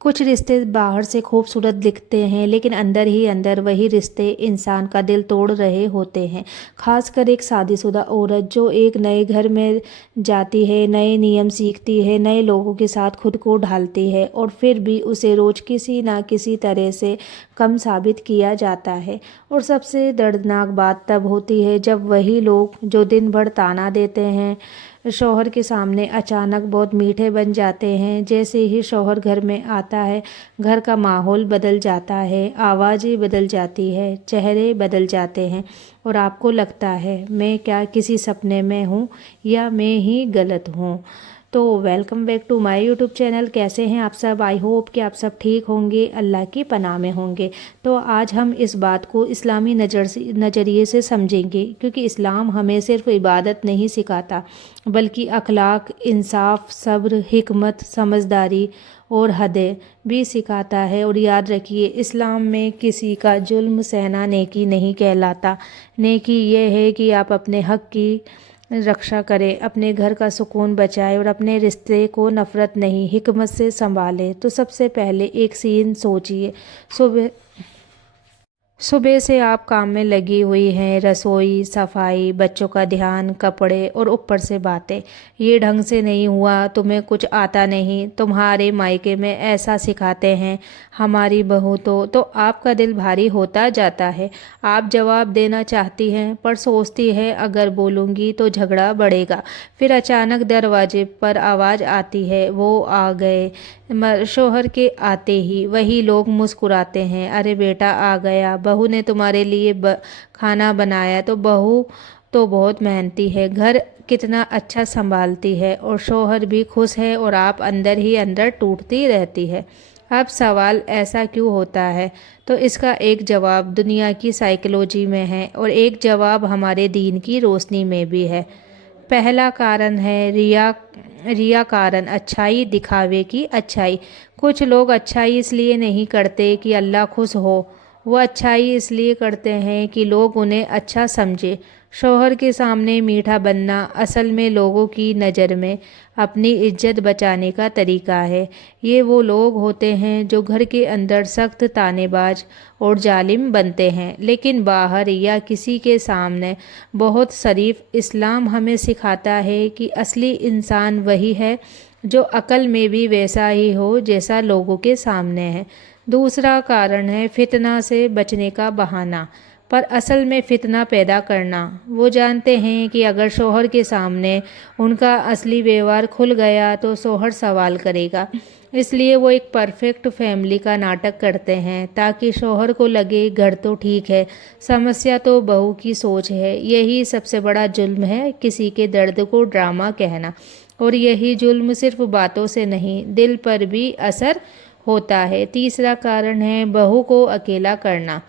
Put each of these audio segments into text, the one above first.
कुछ रिश्ते बाहर से खूबसूरत दिखते हैं लेकिन अंदर ही अंदर वही रिश्ते इंसान का दिल तोड़ रहे होते हैं। खासकर एक शादीशुदा औरत जो एक नए घर में जाती है, नए नियम सीखती है, नए लोगों के साथ खुद को ढालती है और फिर भी उसे रोज किसी ना किसी तरह से कम साबित किया जाता है। और सबसे दर्दनाक बात तब होती है जब वही लोग जो दिन भर ताना देते हैं शौहर के सामने अचानक बहुत मीठे बन जाते हैं। जैसे ही शौहर घर में आता है, घर का माहौल बदल जाता है, आवाज़ें बदल जाती है, चेहरे बदल जाते हैं और आपको लगता है मैं क्या किसी सपने में हूँ या मैं ही गलत हूँ। तो welcome back to my YouTube channel. कैसे हैं आप सब? आई होप कि आप सब ठीक होंगे, अल्लाह की पनाह में होंगे। तो आज हम इस बात को इस्लामी नज़रिए से समझेंगे, क्योंकि इस्लाम हमें सिर्फ इबादत नहीं सिखाता बल्कि अखलाक, इंसाफ, सब्र, हिकमत, समझदारी और हदें भी सिखाता है। और याद रखिए, इस्लाम में किसी का जुल्म सहना नेकी नहीं कहलाता। नेकी ये है कि आप अपने हक़ की रक्षा करें, अपने घर का सुकून बचाएं और अपने रिश्ते को नफ़रत नहीं हिकमत से संभालें। तो सबसे पहले एक सीन सोचिए। सुबह सुबह से आप काम में लगी हुई हैं, रसोई, सफाई, बच्चों का ध्यान, कपड़े और ऊपर से बातें। ये ढंग से नहीं हुआ, तुम्हें कुछ आता नहीं, तुम्हारे मायके में ऐसा सिखाते हैं, हमारी बहू तो आपका दिल भारी होता जाता है। आप जवाब देना चाहती हैं पर सोचती है अगर बोलूँगी तो झगड़ा बढ़ेगा। फिर अचानक दरवाजे पर आवाज़ आती है, वो आ गए। शौहर के आते ही वही लोग मुस्कुराते हैं, अरे बेटा आ गया, बहू ने तुम्हारे लिए खाना बनाया। तो बहू तो बहुत मेहनती है, घर कितना अच्छा संभालती है और शौहर भी खुश है और आप अंदर ही अंदर टूटती रहती है। अब सवाल ऐसा क्यों होता है? तो इसका एक जवाब दुनिया की साइकोलॉजी में है और एक जवाब हमारे दीन की रोशनी में भी है। पहला कारण है रिया कारण, अच्छाई दिखावे की अच्छाई। कुछ लोग अच्छाई इसलिए नहीं करते कि अल्लाह खुश हो, वो अच्छाई इसलिए करते हैं कि लोग उन्हें अच्छा समझे। शौहर के सामने मीठा बनना असल में लोगों की नज़र में अपनी इज्जत बचाने का तरीका है। ये वो लोग होते हैं जो घर के अंदर सख्त तानेबाज और जालिम बनते हैं लेकिन बाहर या किसी के सामने बहुत शरीफ। इस्लाम हमें सिखाता है कि असली इंसान वही है जो अकल में भी वैसा ही हो जैसा लोगों के सामने है। दूसरा कारण है फितना से बचने का बहाना, पर असल में फितना पैदा करना। वो जानते हैं कि अगर शौहर के सामने उनका असली व्यवहार खुल गया तो शौहर सवाल करेगा, इसलिए वो एक परफेक्ट फैमिली का नाटक करते हैं ताकि शौहर को लगे घर तो ठीक है, समस्या तो बहू की सोच है। यही सबसे बड़ा जुल्म है, किसी के दर्द को ड्रामा कहना। और यही जुल्म सिर्फ बातों से नहीं, दिल पर भी असर होता है। तीसरा कारण है बहू को अकेला करना।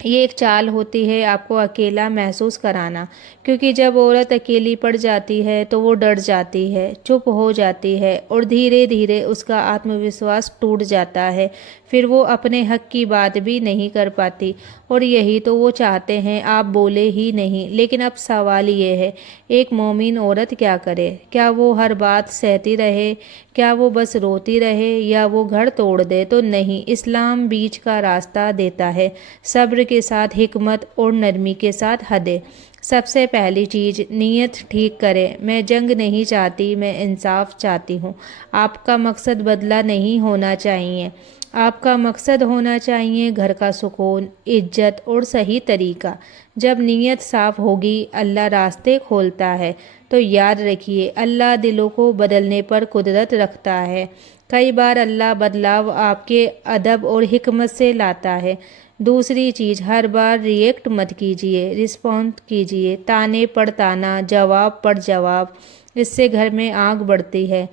ये एक चाल होती है आपको अकेला महसूस कराना, क्योंकि जब औरत अकेली पड़ जाती है तो वो डर जाती है, चुप हो जाती है और धीरे धीरे उसका आत्मविश्वास टूट जाता है। फिर वो अपने हक की बात भी नहीं कर पाती और यही तो वो चाहते हैं, आप बोले ही नहीं। लेकिन अब सवाल ये है, एक मोमिन औरत क्या करे? क्या वो हर बात सहती रहे? क्या वो बस रोती रहे या वो घर तोड़ दे? तो नहीं, इस्लाम बीच का रास्ता देता है, सब्र के साथ हिकमत और नरमी के साथ हदें। सबसे पहली चीज़, नीयत ठीक करें। मैं जंग नहीं चाहती, मैं इंसाफ चाहती हूँ। आपका मकसद बदला नहीं होना चाहिए, आपका मकसद होना चाहिए घर का सुकून, इज्जत और सही तरीका। जब नीयत साफ होगी अल्लाह रास्ते खोलता है। तो याद रखिए, अल्लाह दिलों को बदलने पर कुदरत रखता है। कई बार अल्लाह बदलाव आपके अदब और हिकमत से लाता है। दूसरी चीज़, हर बार रिएक्ट मत कीजिए, रिस्पॉन्ड कीजिए। ताने पर ताना, जवाब पर जवाब, इससे घर में आग बढ़ती है।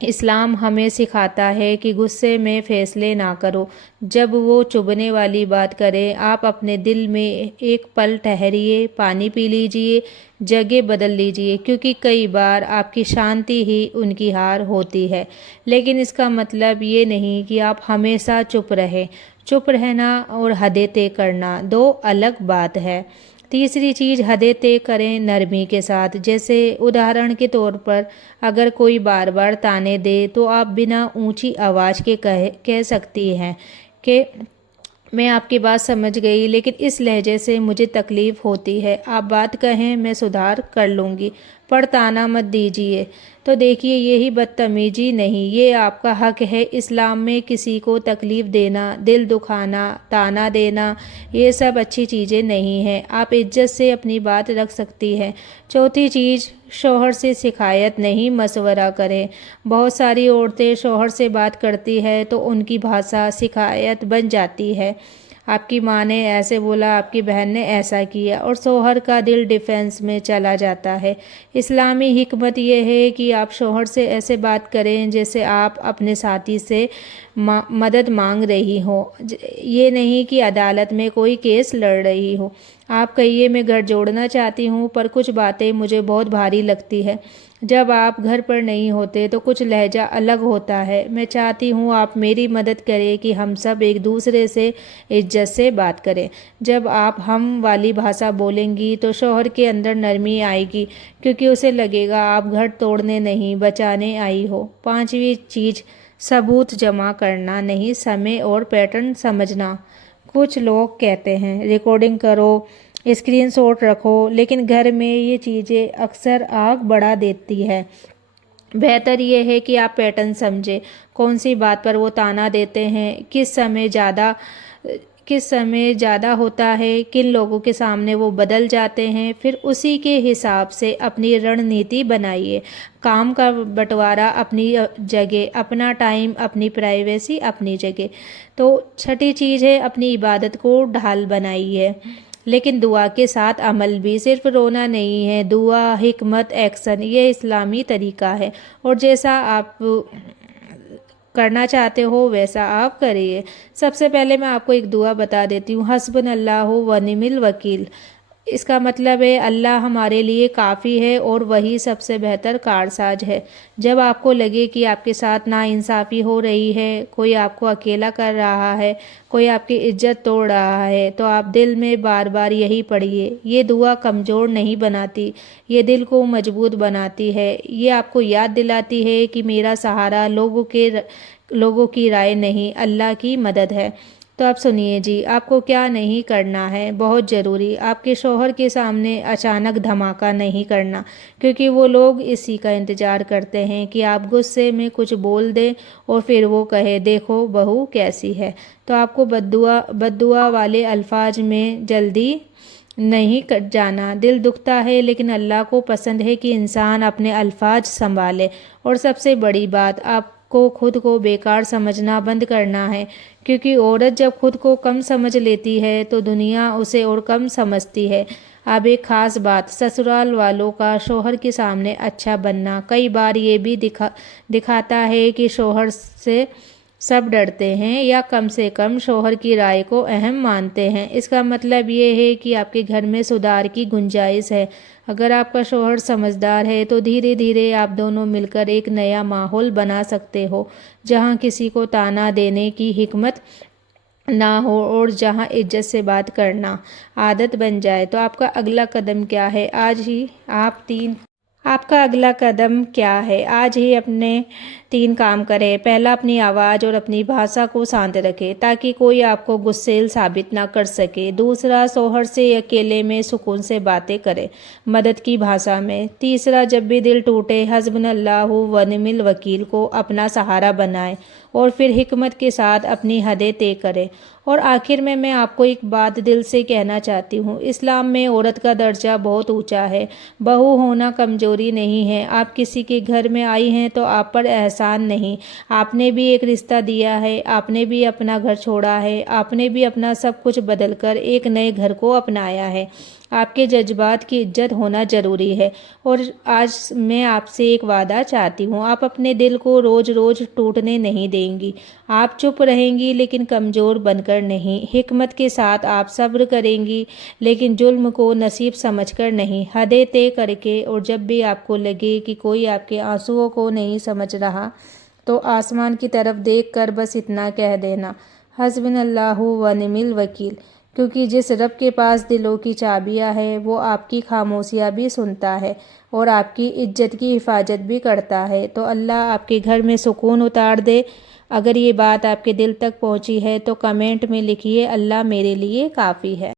इस्लाम हमें सिखाता है कि गुस्से में फ़ैसले ना करो। जब वो चुभने वाली बात करें, आप अपने दिल में एक पल ठहरिए, पानी पी लीजिए, जगह बदल लीजिए, क्योंकि कई बार आपकी शांति ही उनकी हार होती है। लेकिन इसका मतलब ये नहीं कि आप हमेशा चुप रहें। चुप रहना और हदें तय करना दो अलग बात है। तीसरी चीज़, हदें तय करें नरमी के साथ। जैसे उदाहरण के तौर पर अगर कोई बार बार ताने दे तो आप बिना ऊंची आवाज़ के कह सकती हैं कि मैं आपकी बात समझ गई, लेकिन इस लहजे से मुझे तकलीफ़ होती है। आप बात कहें, मैं सुधार कर लूँगी, पर ताना मत दीजिए। तो देखिए, यही बदतमीजी नहीं, ये आपका हक है। इस्लाम में किसी को तकलीफ़ देना, दिल दुखाना, ताना देना, ये सब अच्छी चीज़ें नहीं हैं। आप इज्जत से अपनी बात रख सकती हैं। चौथी चीज़, शौहर से शिकायत नहीं, मशवरा करें। बहुत सारी औरतें शौहर से बात करती है तो उनकी भाषा शिकायत बन जाती है। आपकी माँ ने ऐसे बोला, आपकी बहन ने ऐसा किया, और शौहर का दिल डिफेंस में चला जाता है। इस्लामी हिकमत यह है कि आप शौहर से ऐसे बात करें जैसे आप अपने साथी से मदद मांग रही हो, ये नहीं कि अदालत में कोई केस लड़ रही हो। आप कहिए, मैं घर जोड़ना चाहती हूँ, पर कुछ बातें मुझे बहुत भारी लगती है। जब आप घर पर नहीं होते तो कुछ लहजा अलग होता है। मैं चाहती हूँ आप मेरी मदद करें कि हम सब एक दूसरे से इज्जत से बात करें। जब आप हम वाली भाषा बोलेंगी तो शौहर के अंदर नरमी आएगी, क्योंकि उसे लगेगा आप घर तोड़ने नहीं, बचाने आई हो। पांचवी चीज़, सबूत जमा करना नहीं, समय और पैटर्न समझना। कुछ लोग कहते हैं रिकॉर्डिंग करो, स्क्रीनशॉट रखो, लेकिन घर में ये चीज़ें अक्सर आग बढ़ा देती है। बेहतर ये है कि आप पैटर्न समझें, कौन सी बात पर वो ताना देते हैं, किस समय ज़्यादा होता है, किन लोगों के सामने वो बदल जाते हैं। फिर उसी के हिसाब से अपनी रणनीति बनाइए। काम का बंटवारा अपनी जगह, अपना टाइम, अपनी प्राइवेसी अपनी जगह। तो छठी चीज़ है, अपनी इबादत को ढाल बनाइए, लेकिन दुआ के साथ अमल भी। सिर्फ रोना नहीं है, दुआ, हिकमत, एक्शन, ये इस्लामी तरीका है। और जैसा आप करना चाहते हो वैसा आप करिए। सबसे पहले मैं आपको एक दुआ बता देती हूँ, हस्बुनल्लाहु व निमिल वकील। इसका मतलब है अल्लाह हमारे लिए काफ़ी है और वही सबसे बेहतर कारसाज है। जब आपको लगे कि आपके साथ नाइंसाफ़ी हो रही है, कोई आपको अकेला कर रहा है, कोई आपकी इज्जत तोड़ रहा है, तो आप दिल में बार बार यही पढ़िए। ये दुआ कमज़ोर नहीं बनाती, ये दिल को मजबूत बनाती है। ये आपको याद दिलाती है कि मेरा सहारा लोगों की राय नहीं, अल्लाह की मदद है। तो आप सुनिए जी, आपको क्या नहीं करना है, बहुत ज़रूरी, आपके शौहर के सामने अचानक धमाका नहीं करना, क्योंकि वो लोग इसी का इंतज़ार करते हैं कि आप गुस्से में कुछ बोल दें और फिर वो कहे, देखो बहू कैसी है। तो आपको बद्दुआ वाले अल्फाज में जल्दी नहीं कट जाना। दिल दुखता है, लेकिन अल्लाह को पसंद है कि इंसान अपने अल्फाज संभाले। और सबसे बड़ी बात, आपको खुद को बेकार समझना बंद करना है, क्योंकि औरत जब खुद को कम समझ लेती है तो दुनिया उसे और कम समझती है। अब एक ख़ास बात, ससुराल वालों का शौहर के सामने अच्छा बनना कई बार ये भी दिखाता है कि शौहर से सब डरते हैं, या कम से कम शौहर की राय को अहम मानते हैं। इसका मतलब ये है कि आपके घर में सुधार की गुंजाइश है। अगर आपका शौहर समझदार है तो धीरे धीरे आप दोनों मिलकर एक नया माहौल बना सकते हो, जहाँ किसी को ताना देने की हिकमत ना हो और जहाँ इज्जत से बात करना आदत बन जाए। तो आपका अगला कदम क्या है? आपका अगला कदम क्या है? आज ही अपने 3 काम करें। पहला, अपनी आवाज़ और अपनी भाषा को शांत रखें ताकि कोई आपको गुस्सैल साबित ना कर सके। दूसरा, शौहर से अकेले में सुकून से बातें करें, मदद की भाषा में। तीसरा, जब भी दिल टूटे, हस्बुनल्लाहु व निमिल वकील को अपना सहारा बनाएं और फिर हिकमत के साथ अपनी हदें तय करें। और आखिर में मैं आपको एक बात दिल से कहना चाहती हूँ, इस्लाम में औरत का दर्जा बहुत ऊंचा है। बहू होना कमजोरी नहीं है। आप किसी के घर में आई हैं तो आप पर एहसान नहीं, आपने भी एक रिश्ता दिया है, आपने भी अपना घर छोड़ा है, आपने भी अपना सब कुछ बदलकर एक नए घर को अपनाया है। आपके जज्बात की इज्जत होना ज़रूरी है। और आज मैं आपसे एक वादा चाहती हूँ, आप अपने दिल को रोज़ रोज़ टूटने नहीं देंगी। आप चुप रहेंगी, लेकिन कमज़ोर बनकर नहीं। हिकमत के साथ आप सब्र करेंगी, लेकिन जुल्म को नसीब समझकर नहीं, हदें तय करके। और जब भी आपको लगे कि कोई आपके आंसुओं को नहीं समझ रहा, तो आसमान की तरफ देखकर बस इतना कह देना, हस्बुनल्लाहु व निमिल वकील। क्योंकि जिस रब के पास दिलों की चाबियां है वो आपकी खामोशियाँ भी सुनता है और आपकी इज्जत की हिफाजत भी करता है। तो अल्लाह आपके घर में सुकून उतार दे। अगर ये बात आपके दिल तक पहुंची है तो कमेंट में लिखिए, अल्लाह मेरे लिए काफ़ी है।